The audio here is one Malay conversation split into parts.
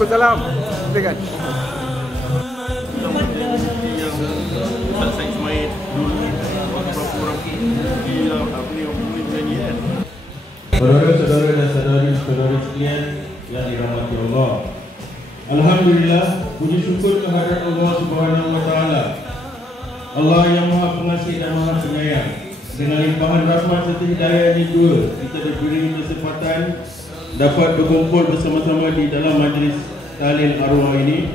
Waalaikumsalam. Silakan. Yang Ustaz Said Ismail dulu ni beberapa orang dia apa ni menyanyi kan. Saudara-saudara dan saudari-saudari sekalian yang dirahmati Allah, alhamdulillah, puji syukur kehadirat Allah Subhanahu wa taala. Allah yang Maha Pengasih dan Maha Penyayang. Dengan limpahan rahmat serta hidayah ini dua, kita diberi kesempatan dapat berkumpul bersama-sama di dalam majlis tahlil arwah ini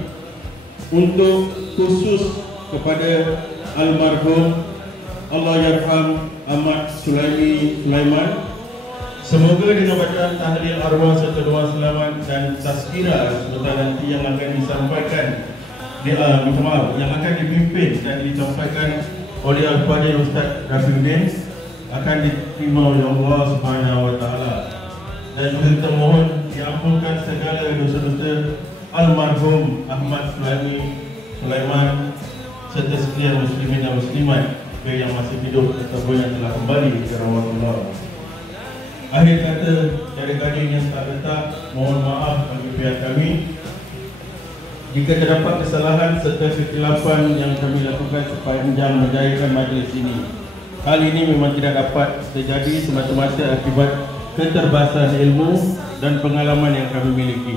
untuk khusus kepada almarhum Allah yarham Ahmad Sulaiman. Semoga dengan bacaan tahlil arwah serta doa selamat dan tazkirah sebentar nanti yang akan disampaikan yang akan dipimpin dan disampaikan oleh Al-Fadhil Ustaz Rafiuddin akan diterima oleh Allah Subhanahu wa taala. Dan juga kita mohon diampunkan segala dosa-dosa almarhum Ahmad Sulaiman serta sekalian muslimin dan muslimat baik yang masih hidup ataupun yang telah kembali ke rahmatullah. Akhir kata, dari gading yang tak letak, mohon maaf bagi pihak kami jika terdapat kesalahan serta kekeliruan yang kami lakukan sepanjang menjayakan majlis ini. Hal ini memang tidak dapat terjadi semata-mata akibat keterbatasan ilmu dan pengalaman yang kami miliki.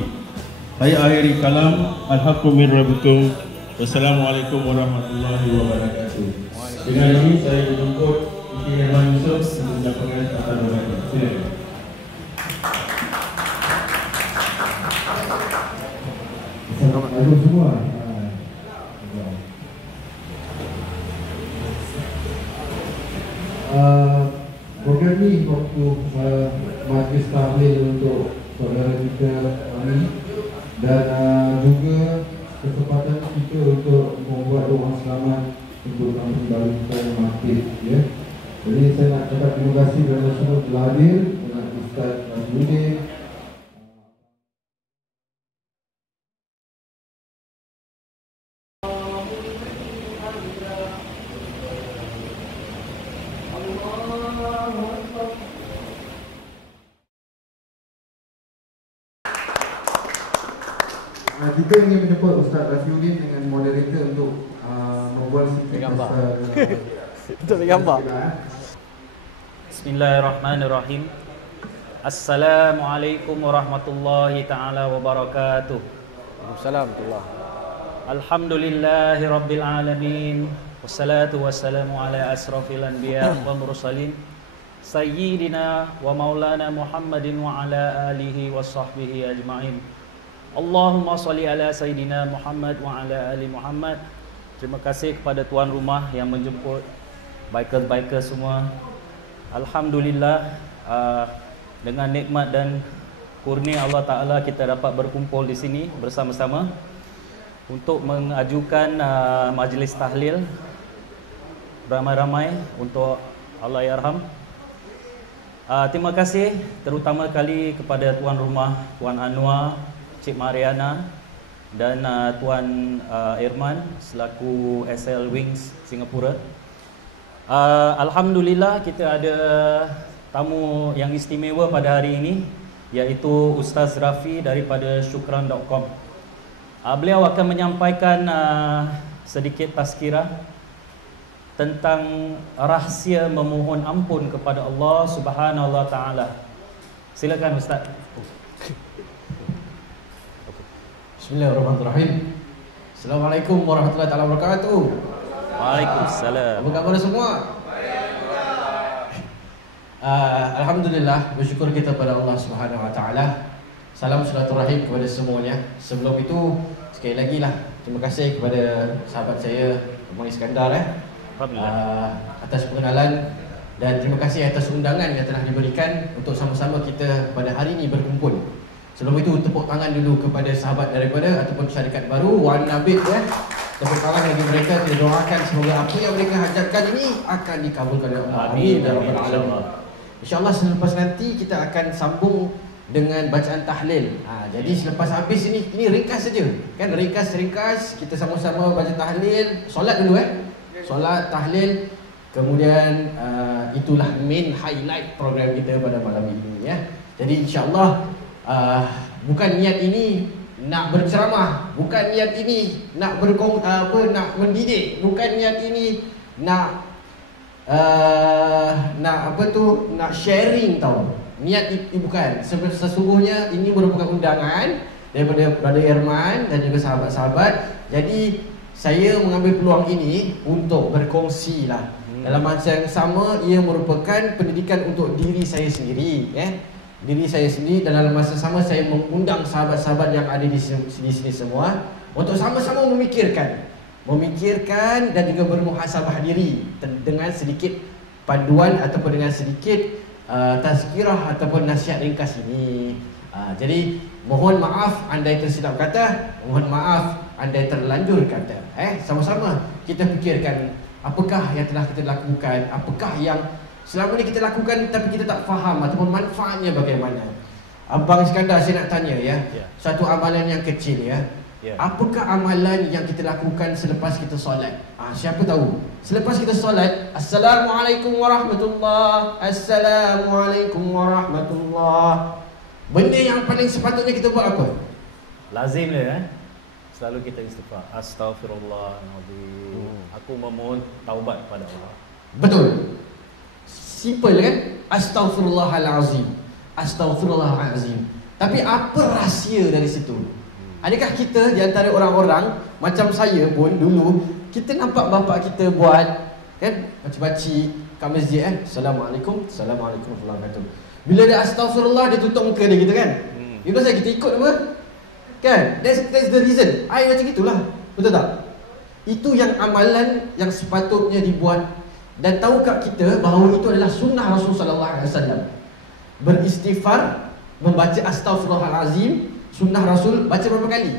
Saya akhiri kalam. Al-haqqu min rabbikum. Wassalamualaikum warahmatullahi wabarakatuh. Dengan ini saya menjemput Encik Herman Yusof untuk menyampaikan kata berkata. Silakan. Assalamualaikum semua. Program ni waktu majlis tahlil untuk saudara kita kami dan juga kesempatan kita untuk membuat doa selamat untuk kampung baru kita yang mati, ya. Jadi saya nak cakap terima kasih kerana semua telah hadir dengan Ustaz Rafiuddin. Kita ingin menjemput Ustaz Rafiuddin dengan moderator untuk membuat sikit pasal Betul gambar. Bismillahirrahmanirrahim. Assalamualaikum warahmatullahi taala wabarakatuh. Waalaikumsalam. Alhamdulillahi rabbil alamin. Wassalatu wassalamu ala asrafil anbiya wa mursalin sayyidina wa maulana Muhammadin wa ala alihi wa sahbihi ajma'in. Allahumma salli ala Sayyidina Muhammad wa ala ali Muhammad. Terima kasih kepada tuan rumah yang menjemput, biker semua. Alhamdulillah, dengan nikmat dan kurnia Allah Ta'ala kita dapat berkumpul di sini bersama-sama untuk mengajukan majlis tahlil ramai-ramai untuk Allah yarham. Terima kasih terutama kali kepada tuan rumah, Tuan Anwar, Cik Mariana dan Tuan Irman selaku SL Wings Singapura. Alhamdulillah kita ada tamu yang istimewa pada hari ini, iaitu Ustaz Rafi daripada Syukran.com. Beliau akan menyampaikan sedikit tazkirah tentang rahsia memohon ampun kepada Allah Subhanahu wa taala. Silakan Ustaz. Bismillahirrahmanirrahim. Assalamualaikum warahmatullahi wabarakatuh. Waalaikumsalam. Apa khabar semua? Alhamdulillah, bersyukur kita pada Allah Subhanahu wa taala. Salam silaturahim kepada semuanya. Sebelum itu, sekali lagi lah terima kasih kepada sahabat saya Abang Iskandar atas pengenalan dan terima kasih atas undangan yang telah diberikan untuk sama-sama kita pada hari ini berkumpul. Sebelum itu tepuk tangan dulu kepada sahabat daripada ataupun syarikat baru Wan Nabid, ya. Tepuk tangan bagi mereka, kita doakan semoga apa yang mereka hajatkan ini akan dikabulkan oleh Allah. Amin ya rabbal alamin. InsyaAllah selepas nanti kita akan sambung dengan bacaan tahlil. Jadi selepas habis ini ringkas saja. Kan ringkas kita sama-sama baca tahlil, solat dulu solat tahlil. Kemudian itulah main highlight program kita pada malam ini, ya. Jadi insya-Allah bukan niat ini nak berceramah, bukan niat ini nak nak mendidik, bukan niat ini nak nak sharing tau. Niat itu bukan. Sesungguhnya ini merupakan undangan daripada Brother Irman dan juga sahabat-sahabat. Jadi saya mengambil peluang ini untuk berkongsi lah. Dalam masa yang sama, ia merupakan pendidikan untuk diri saya sendiri, diri saya sendiri. Dan dalam masa sama saya mengundang sahabat-sahabat yang ada di sini semua untuk sama-sama memikirkan dan juga bermuhasabah diri dengan sedikit panduan ataupun dengan sedikit tazkirah ataupun nasihat ringkas ini. Jadi mohon maaf andai tersilap kata, mohon maaf andai terlanjur kata. Sama-sama kita fikirkan apakah yang telah kita lakukan, apakah yang selama ini kita lakukan tapi kita tak faham ataupun manfaatnya bagaimana. Abang Iskandar, saya nak tanya satu amalan yang kecil apakah amalan yang kita lakukan selepas kita solat? Siapa tahu? Selepas kita solat, Assalamualaikum warahmatullahi, Assalamualaikum warahmatullahi. Benda yang paling sepatutnya kita buat apa? Lazim dia selalu kita istighfar. Astaghfirullahaladzim. Aku memohon taubat kepada Allah. Betul. Simple kan? Astaghfirullahalazim. Astaghfirullahalazim. Tapi apa rahsia dari situ? Adakah kita di antara orang-orang macam saya pun dulu, kita nampak bapa kita buat kan, baca-baci kat masjid Assalamualaikum, Assalamualaikum warahmatullahi wabarakatuh. Bila dia astagfirullah, dia tutup muka dia gitu kan. Itu saya kita ikut apa? Kan? That's the reason. Macam gitulah. Betul tak? Itu yang amalan yang sepatutnya dibuat. Dan tahukah kita bahawa itu adalah sunnah Rasulullah SAW. Beristighfar, membaca astaghfirullahalazim, sunnah Rasul baca berapa kali?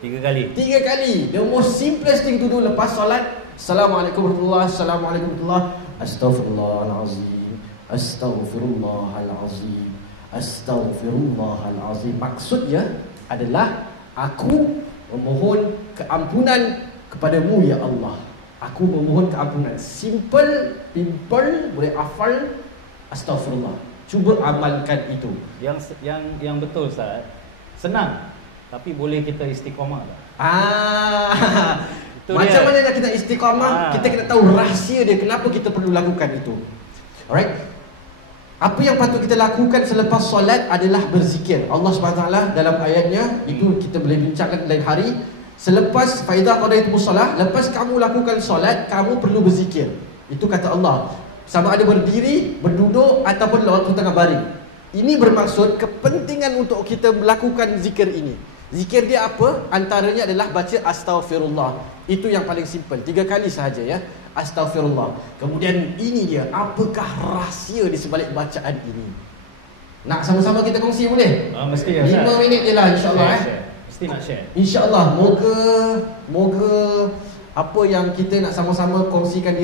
3 kali. 3 kali. The most simplest thing to do lepas solat. Assalamualaikum warahmatullahi wabarakatuh. Assalamualaikum warahmatullahi wabarakatuh. Astaghfirullahalazim. Astaghfirullahalazim. Astaghfirullahalazim. Maksudnya adalah aku memohon keampunan kepadamu ya Allah. Aku memohon keampunan. Simple, boleh hafal. Astaghfirullah. Cuba amalkan itu. Yang betul Ustaz. Senang, tapi boleh kita istiqamah tak? Macam mana nak kita istiqamah? Kita kena tahu rahsia dia, kenapa kita perlu lakukan itu. Alright. Apa yang patut kita lakukan selepas solat adalah berzikir. Allah SWT dalam ayatnya, itu kita boleh bincangkan lain hari. Selepas faidah qadaytumus solah, lepas kamu lakukan solat, kamu perlu berzikir. Itu kata Allah. Sama ada berdiri, berduduk ataupun waktu tengah baring. Ini bermaksud kepentingan untuk kita melakukan zikir ini. Zikir dia apa? Antaranya adalah baca astaghfirullah. Itu yang paling simple, 3 kali sahaja ya. Astaghfirullah. Kemudian ini dia, apakah rahsia di sebalik bacaan ini? Nak sama-sama kita kongsi boleh? Mesti ya. 5 minit je lah insya-Allah Mesti nak share. InsyaAllah, moga apa yang kita nak sama-sama kongsikan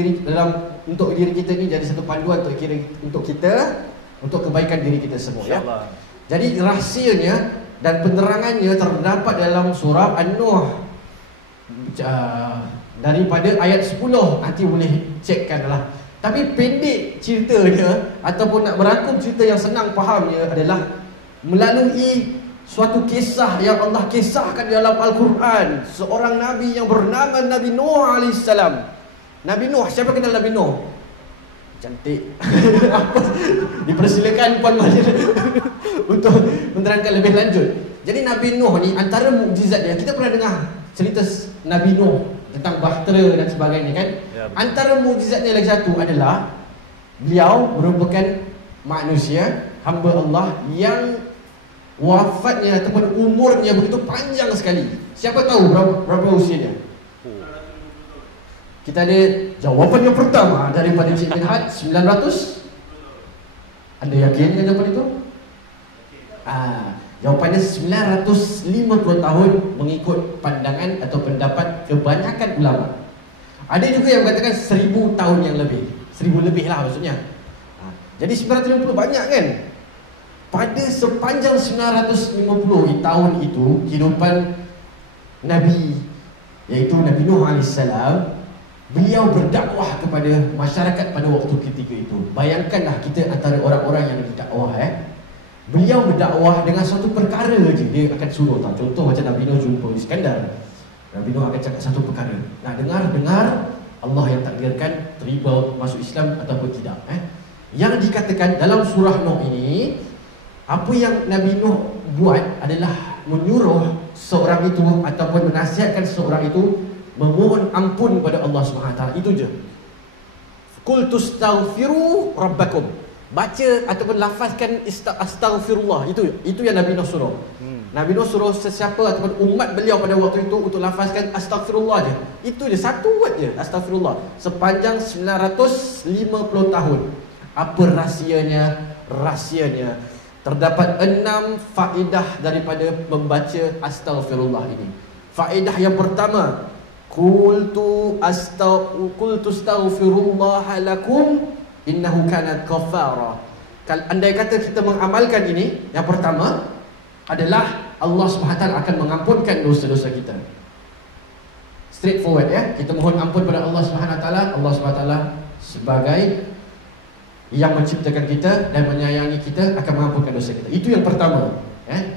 untuk diri kita ni jadi satu panduan untuk kita, untuk kebaikan diri kita semua ya. Jadi rahsianya dan penerangannya terdapat dalam surah An-Nuh daripada ayat 10. Nanti boleh cekkan lah. Tapi pendek ceritanya ataupun nak merangkum cerita yang senang fahamnya adalah melalui suatu kisah yang Allah kisahkan dalam Al-Quran. Seorang Nabi yang bernama Nabi Nuh AS. Nabi Nuh, siapa kenal Nabi Nuh? Cantik. Dipersilakan Puan Mahir untuk menerangkan lebih lanjut. Jadi Nabi Nuh ni antara mukjizat dia, kita pernah dengar cerita Nabi Nuh tentang bahtera dan sebagainya kan? Ya, antara mukjizatnya lagi satu adalah beliau merupakan manusia, hamba Allah yang wafatnya ataupun umurnya begitu panjang sekali. Siapa tahu berapa usianya? Kita ada jawapan yang pertama daripada Cik Minhad, 900. Anda yakin dengan jawapan itu? Jawapannya 950 tahun mengikut pandangan atau pendapat kebanyakan ulama. Ada juga yang mengatakan 1000 tahun yang lebih. 1000 lebih lah maksudnya. Jadi 950 banyak kan? Pada sepanjang 950 tahun itu kehidupan Nabi, iaitu Nabi Nuh AS, beliau berdakwah kepada masyarakat pada waktu ketika itu. Bayangkanlah kita antara orang-orang yang berdakwah Beliau berdakwah dengan satu perkara je dia akan suruh tau. Contoh macam Nabi Nuh jumpa Iskandar, Nabi Nuh akan cakap satu perkara. Nak dengar Allah yang takdirkan terima masuk Islam ataupun tidak. Yang dikatakan dalam surah Nuh ini, apa yang Nabi Nuh buat adalah menyuruh seorang itu ataupun menasihatkan seorang itu memohon ampun kepada Allah SWT. Itu je. Qul tastaghfiru rabbakum. Baca ataupun lafazkan astaghfirullah. Itu yang Nabi Nuh suruh. Nabi Nuh suruh sesiapa ataupun umat beliau pada waktu itu untuk lafazkan astaghfirullah je. Itu je, satu word je, astaghfirullah. Sepanjang 950 tahun. Apa rahsianya? Rahsianya terdapat 6 faedah daripada membaca astaghfirullah ini. Faedah yang pertama, qultu astaghfirullah lakum innahu kana ghaffara. Andai kata kita mengamalkan ini, yang pertama adalah Allah SWT akan mengampunkan dosa-dosa kita. Straightforward ya. Kita mohon ampun pada Allah SWT. Allah SWT sebagai yang menciptakan kita dan menyayangi kita akan mengampunkan dosa kita. Itu yang pertama.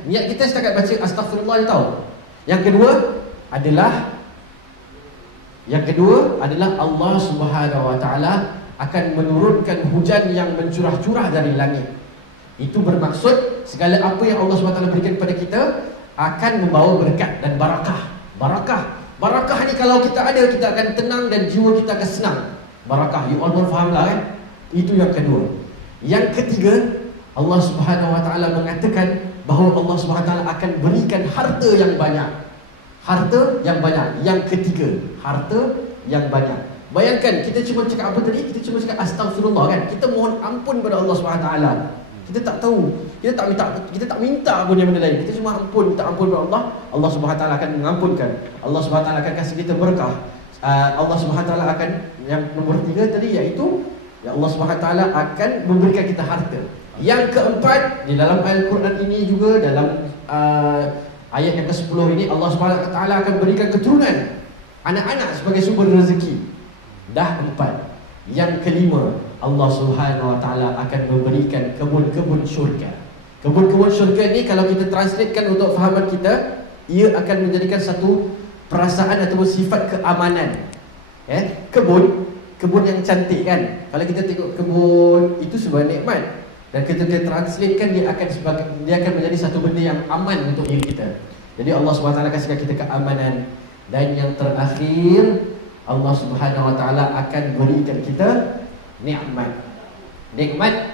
Niat kita setakat baca astaghfirullah je tahu. Yang kedua adalah Allah Subhanahu Wa Taala akan menurunkan hujan yang mencurah-curah dari langit. Itu bermaksud segala apa yang Allah SWT berikan kepada kita akan membawa berkat dan barakah. Barakah ni kalau kita ada, kita akan tenang dan jiwa kita akan senang. Barakah, you all pun faham lah kan? Itu yang kedua. Yang ketiga, Allah Subhanahu Wa Taala mengatakan bahawa Allah Subhanahu Wa Taala akan berikan harta yang banyak. Harta yang banyak. Yang ketiga, harta yang banyak. Bayangkan, kita cuma cakap apa tadi? Kita cuma cakap astaghfirullah kan? Kita mohon ampun kepada Allah SWT. Kita tak tahu, kita tak minta pun yang benda lain. Kita cuma minta ampun kepada Allah. Allah SWT akan mengampunkan. Allah SWT akan kasih kita berkah. Allah SWT akan, yang nombor 3 tadi iaitu Allah SWT akan memberikan kita harta. Yang keempat, di dalam Al-Quran ini juga, dalam ayat yang ke-10 ini, Allah SWT akan berikan keturunan, anak-anak sebagai sumber rezeki. Dah 4. Yang kelima, Allah Subhanahu Wa Taala akan memberikan kebun-kebun syurga. Kebun-kebun syurga ni kalau kita translatekan untuk fahaman kita, ia akan menjadikan satu perasaan ataupun sifat keamanan. Kebun yang cantik kan. Kalau kita tengok kebun itu sebuah nikmat. Dan kita translatekan dia akan menjadi satu benda yang aman untuk diri kita. Jadi Allah SWT kasihkan kita keamanan. Dan yang terakhir, Allah Subhanahu Wa Taala akan berikan kita nikmat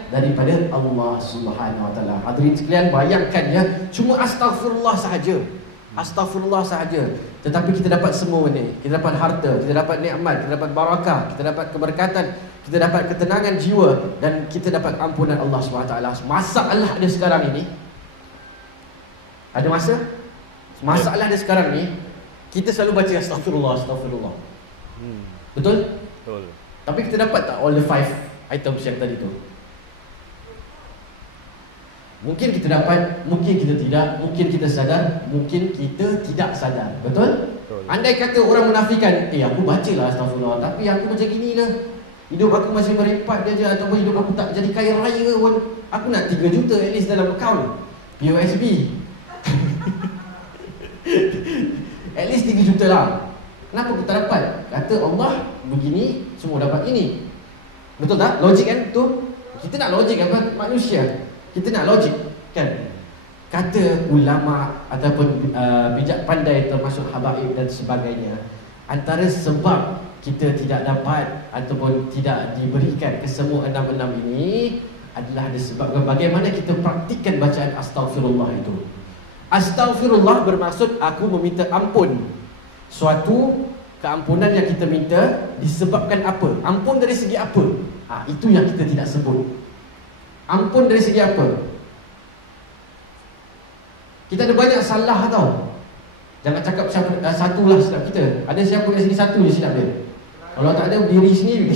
daripada Allah Subhanahu Wa Taala. Hadirin sekalian, bayangkan ya, cuma astaghfirullah sahaja. Astaghfirullah sahaja. Tetapi kita dapat semua ni. Kita dapat harta, kita dapat nikmat, kita dapat barakah, kita dapat keberkatan, kita dapat ketenangan jiwa dan kita dapat ampunan Allah SWT. Masalah ada sekarang ini. Ada masalah ada sekarang ni, kita selalu baca astaghfirullah. Betul? Betul. Tapi kita dapat tak all the 5 items yang tadi tu? Mungkin kita dapat, mungkin kita tidak, mungkin kita sadar, mungkin kita tidak sadar. Betul? Betul. Andai kata orang menafikan, aku bacalah astaghfirullah, tapi aku macam gini lah, hidup aku masih merempat je, ataupun hidup aku tak jadi kaya raya pun, aku nak 3 juta at least dalam akaun POSB. At least 3 juta lah. Kenapa kita dapat? Kata Allah begini, semua dapat ini. Betul tak? Logik kan tu? Kita nak logik kan manusia. Kita nak logik kan? Kata ulama ataupun bijak pandai termasuk habaib dan sebagainya, antara sebab kita tidak dapat ataupun tidak diberikan kesemua 6 ini adalah disebabkan bagaimana kita praktikkan bacaan astaghfirullah itu. Astaghfirullah bermaksud aku meminta ampun. Suatu keampunan yang kita minta disebabkan apa? Ampun dari segi apa? Itu yang kita tidak sebut. Ampun dari segi apa? Kita ada banyak salah tau. Jangan cakap satulah silap kita. Ada siapa di sini satu je silap dia. Kalau tak ada berdiri sini.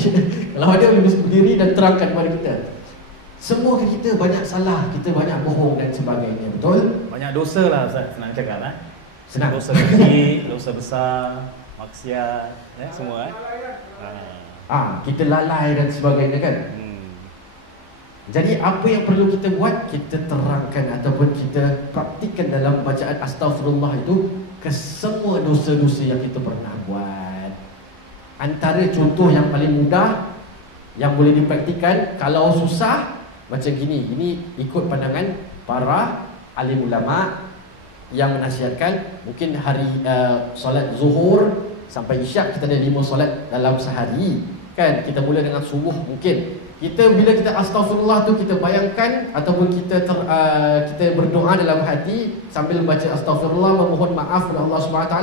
Kalau ada berdiri dan terangkan kepada kita. Semua kita banyak salah, kita banyak bohong dan sebagainya. Betul? Banyak dosa lah Ustaz, senang cakap Senang. Dosa kecil, dosa besar, maksiat, semua kita lalai dan sebagainya kan. Jadi apa yang perlu kita buat, kita terangkan ataupun kita praktikkan dalam bacaan astaghfirullah itu ke semua dosa-dosa yang kita pernah buat. Antara contoh yang paling mudah yang boleh dipraktikkan, kalau susah macam gini. Ini ikut pandangan para alim ulama yang menasihatkan, mungkin hari solat zuhur sampai isyak kita ada 5 solat dalam sehari kan. Kita mula dengan subuh. Mungkin kita bila kita astaghfirullah tu, kita bayangkan ataupun kita kita berdoa dalam hati sambil membaca astaghfirullah, memohon maaf kepada Allah SWT.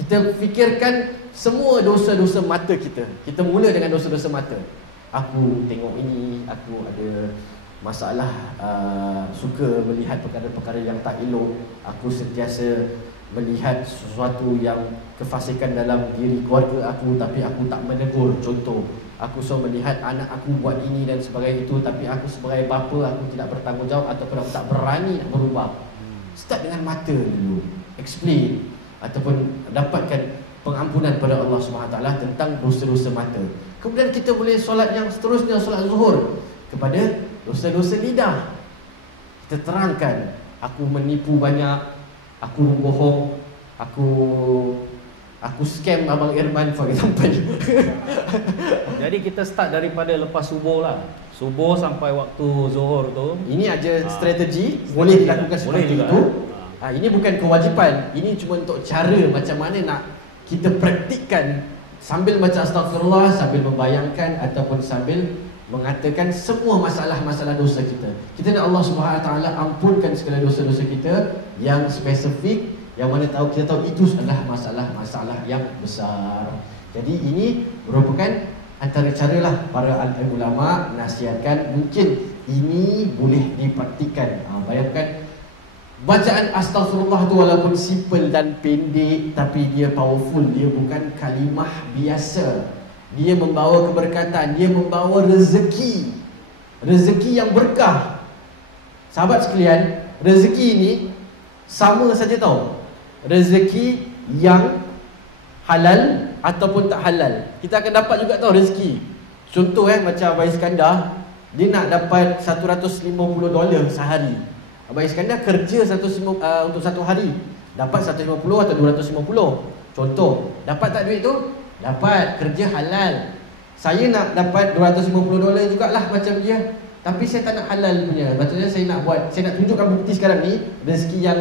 Kita fikirkan semua dosa-dosa mata kita. Kita mula dengan dosa-dosa mata. Aku tengok ini, aku ada masalah, suka melihat perkara-perkara yang tak elok. Aku sentiasa melihat sesuatu yang kefasikan dalam diri keluarga aku, tapi aku tak menegur. Contoh, aku selalu melihat anak aku buat ini dan sebagainya itu, tapi aku sebagai bapa, aku tidak bertanggungjawab ataupun aku tak berani nak berubah. Start dengan mata dulu, explain ataupun dapatkan pengampunan pada Allah SWT tentang dosa-dosa mata. Kemudian kita boleh solat yang seterusnya, solat zuhur, kepada dosa-dosa lidah. Kita terangkan, aku menipu banyak, aku bohong, aku scam Abang Irman for example. Jadi kita start daripada lepas subuh lah. Subuh sampai waktu zuhur tu. Ini aja strategi, boleh dilakukan seperti juga, itu. Ini bukan kewajipan, ini cuma untuk cara macam mana nak kita praktikkan sambil baca astagfirullah, sambil membayangkan ataupun sambil mengatakan semua masalah-masalah dosa kita. Kita nak Allah SWT ampunkan segala dosa-dosa kita yang spesifik, yang mana kita tahu itu adalah masalah-masalah yang besar. Jadi ini merupakan antara caralah para alim ulama nasihatkan, mungkin ini boleh dipraktikkan. Bayangkan bacaan astaghfirullah tu walaupun simple dan pendek, tapi dia powerful. Dia bukan kalimah biasa. Dia membawa keberkatan, dia membawa rezeki. Rezeki yang berkah. Sahabat sekalian, rezeki ini sama saja tau. Rezeki yang halal ataupun tak halal, kita akan dapat juga tau rezeki. Contoh macam Abang Iskandar, dia nak dapat $150 sehari. Abang Iskandar kerja untuk satu hari dapat 150 atau 250. Contoh, dapat tak duit tu? Dapat, kerja halal. Saya nak dapat $250 jugalah macam dia, tapi saya tak nak halal punya. Maksudnya saya nak tunjukkan bukti sekarang ni rezeki yang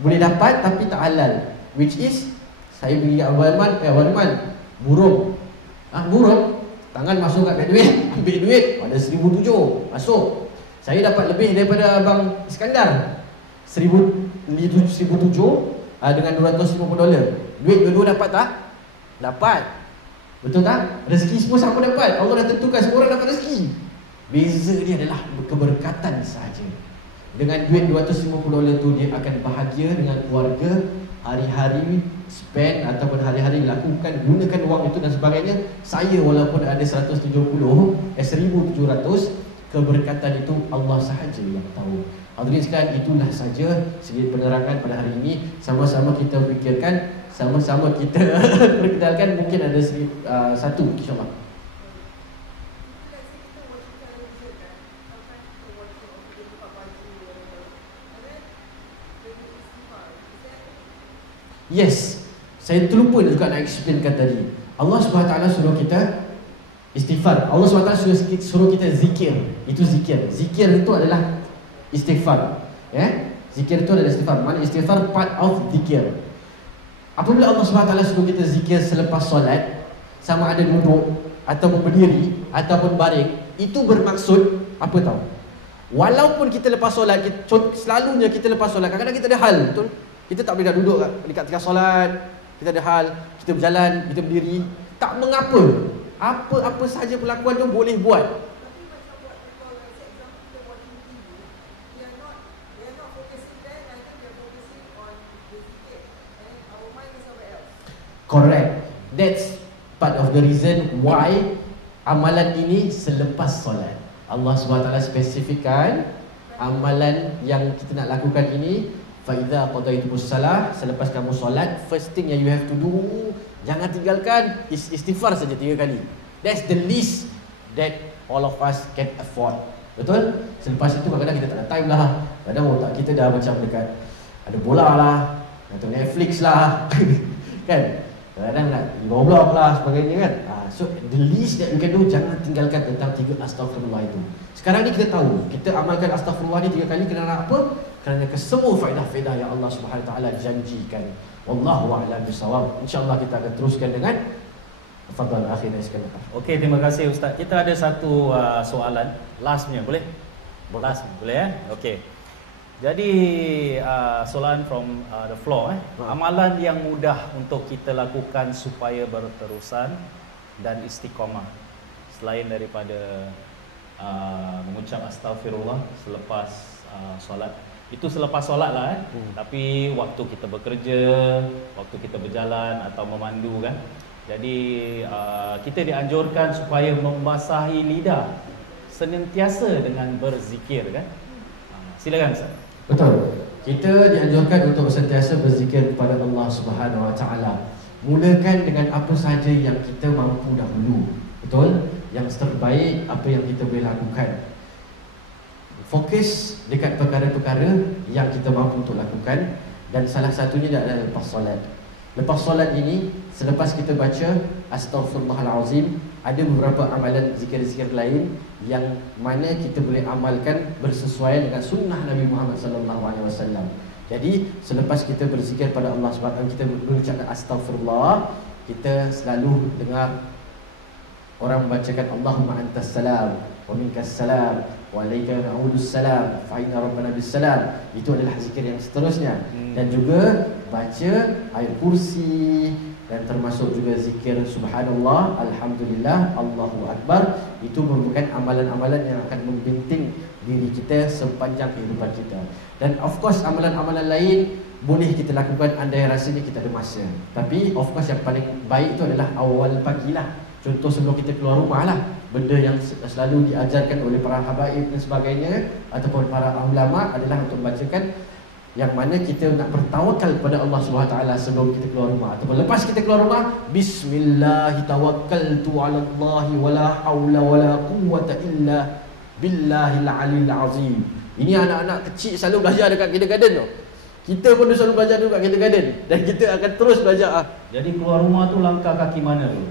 boleh dapat tapi tak halal, which is saya pergi kat Abang Irman, burung. Burung, tangan masuk kat duit, ambil duit, ada 1,007 masuk. Saya dapat lebih daripada Abang Iskandar, 1,007 dengan $250. Duit dua-dua dapat tak? Dapat. Betul tak? Rezeki semua sama dapat. Allah dah tentukan semua orang dapat rezeki. Beza dia adalah keberkatan sahaja. Dengan duit $250 tu, dia akan bahagia dengan keluarga, hari-hari spend ataupun hari-hari lakukan, gunakan wang itu dan sebagainya. Saya walaupun ada 170, 1,700, keberkatan itu Allah sahaja yang tahu. Hadirin sekalian, itulah saja sedikit penerangan pada hari ini. Sama-sama kita fikirkan, sama-sama kita perkenalkan. Mungkin ada sedikit satu insyaAllah. Yes, saya terlupa juga nak explainkan tadi. Allah SWT suruh kita istighfar. Allah SWT suruh kita zikir. Itu zikir. Zikir itu adalah istighfar. Zikir itu adalah istighfar. Mana istighfar part of zikir. Apabila Allah SWT suruh kita zikir selepas solat, sama ada duduk ataupun berdiri ataupun baring, itu bermaksud apa tahu? Walaupun kita lepas solat, selalunya kita lepas solat, kadang-kadang kita ada hal, betul? Kita tak boleh dah duduk dekat tengah solat. Kita ada hal, kita berjalan, kita berdiri, tak mengapa. Apa-apa sahaja perlakuan tu boleh buat. Correct. That's part of the reason why amalan ini selepas solat. Allah SWT spesifikkan amalan yang kita nak lakukan ini. Fa'idha qadaitumus salah, selepas kamu solat, first thing yang you have to do, jangan tinggalkan, istighfar saja 3 kali. That's the least that all of us can afford. Betul? Selepas itu kadang-kadang kita tak ada time lah. Kadang otak kita dah macam dekat ada bola lah, atau Netflix lah. Kan? Kadang-kadang nak ngobrol lah sebagainya kan. So the least that you can do, jangan tinggalkan tentang 3 astaghfirullah itu. Sekarang ni kita tahu, kita amalkan astaghfirullah ni 3 kali kerana apa? Kerana kesemua faedah-faedah yang Allah Subhanahu Wa Taala janjikan. Wallahu a'lam bissawab. InsyaAllah kita akan teruskan dengan Fadal akhirnya sekali. Okey, terima kasih Ustaz. Kita ada satu soalan lastnya, boleh? Last, boleh ya? Okey. Jadi soalan from the floor. Amalan yang mudah untuk kita lakukan supaya berterusan dan istiqamah selain daripada mengucap astaghfirullah selepas solat. Itu selepas solat lah Tapi waktu kita bekerja, waktu kita berjalan atau memandu kan. Jadi kita dianjurkan supaya membasahi lidah senantiasa dengan berzikir kan. Silakan Ustaz. Betul. Kita dianjurkan untuk sentiasa berzikir kepada Allah Subhanahu Wa Taala. Mulakan dengan apa sahaja yang kita mampu dahulu. Betul? Yang terbaik apa yang kita boleh lakukan. Fokus dekat perkara-perkara yang kita mampu untuk lakukan. Dan salah satunya adalah lepas solat. Lepas solat ini, selepas kita baca Astaghfirullahalazim, ada beberapa amalan zikir-zikir lain yang mana kita boleh amalkan bersesuaian dengan sunnah Nabi Muhammad SAW. Jadi selepas kita berzikir pada Allah SWT, kita mengucapkan astaghfirullah, kita selalu dengar orang membacakan Allahumma antas salam wa minkas salam wa alaika na'udus salam fa inna rabbana bis salam. Itu adalah zikir yang seterusnya. Dan juga baca ayat kursi, dan termasuk juga zikir subhanallah, alhamdulillah, Allahu akbar. Itu merupakan amalan-amalan yang akan membenting diri kita sepanjang kehidupan kita. Dan of course amalan-amalan lain boleh kita lakukan andai rasanya kita ada masa. Tapi of course yang paling baik itu adalah awal pagi lah. Contoh sebelum kita keluar rumah lah. Benda yang selalu diajarkan oleh para habaib dan sebagainya ataupun para ulama adalah untuk membacakan yang mana kita nak bertawakal kepada Allah SWT sebelum kita keluar rumah ataupun lepas kita keluar rumah. Bismillah tawakkaltu 'ala Allah wala haula wala quwwata illa billahil aliyil azim. Ini anak-anak kecil selalu belajar dekat kindergarten tu. Kita pun selalu belajar dekat kindergarten dan kita akan terus belajar. Jadi keluar rumah tu langkah kaki mana dulu?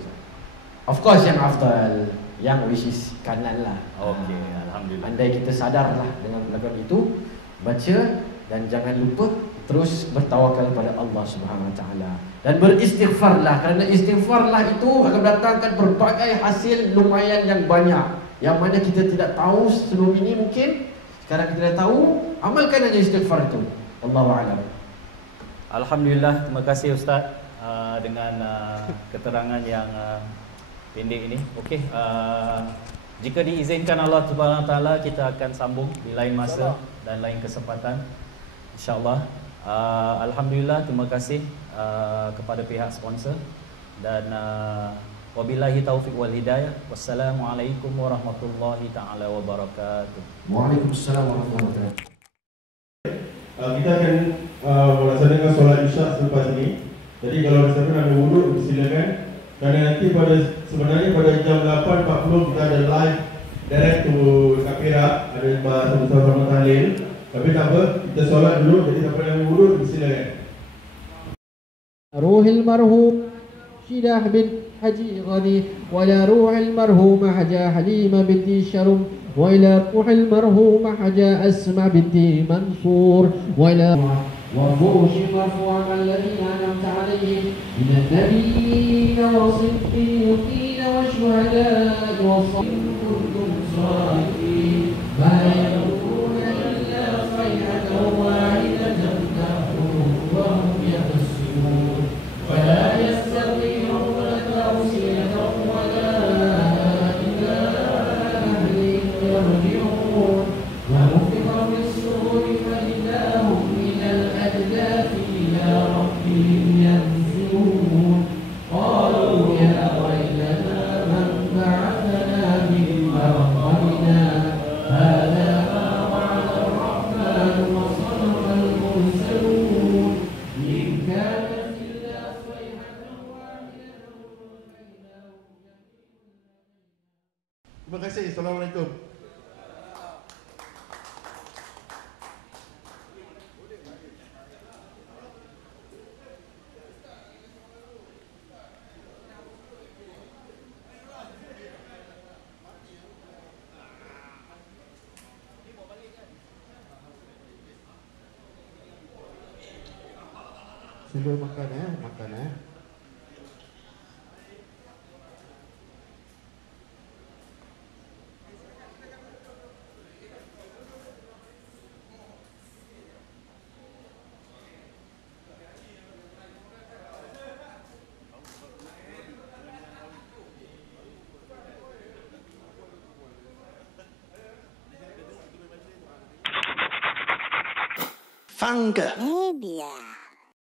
Of course yang afdal, yang which is kanan lah. Okey, alhamdulillah. Andai kita sadarlah dengan melakukan itu, baca dan jangan lupa terus bertawakal kepada Allah Subhanahu Wa Taala dan beristighfarlah, kerana istighfarlah itu akan mendatangkan berbagai hasil lumayan yang banyak yang mana kita tidak tahu sebelum ini. Mungkin sekarang kita dah tahu, amalkan aja istighfar itu. Allahu a'lam. Alhamdulillah, terima kasih Ustaz dengan keterangan yang pendek ini. Okey, jika diizinkan Allah Subhanahu Wa Taala, kita akan sambung di lain masa dan lain kesempatan, InsyaAllah. Alhamdulillah, terima kasih kepada pihak sponsor. Dan wabillahi taufiq wal hidayah. Wassalamualaikum warahmatullahi ta'ala wabarakatuh. Waalaikumsalam warahmatullahi wabarakatuh. Kita akan melaksanakan solat isyak selepas ini. Jadi kalau siapa nak berwuduk, silakan. Kerana nanti sebenarnya pada jam 8.40 kita ada live direct to Kapira, ada sama-sama tahlil. Tapi tak apa, kita solat dulu. Jadi siapa nak berwuduk, silakan. روح المرحوم شيداح بن حجي غني ولا روح المرحوم حجا حليمة بنت شرم وإلى روح المرحوم حجا أسمع بنت منصور وإلى وفوش مرفوعا الذين أنعمت عليهم من النبيين والصديقين والشهداء والصالحين كنتم صادقين ما يقولون إلا صيحة واحدة تأخذهم وهم يخصمون فلا يستطيعون توصية ولا إلى أهلهم يرجعون ونفخ في الصور فإذا هم من الأجداث إلى ربهم ينزلون قالوا يا ويلنا من بعثنا من مرقدنا هذا ما وعد الرحمن وصدق المرسلون إن كانت إلا صيحة واحدة Terima kasih. Assalamualaikum. Sila makan makan Fangga Media.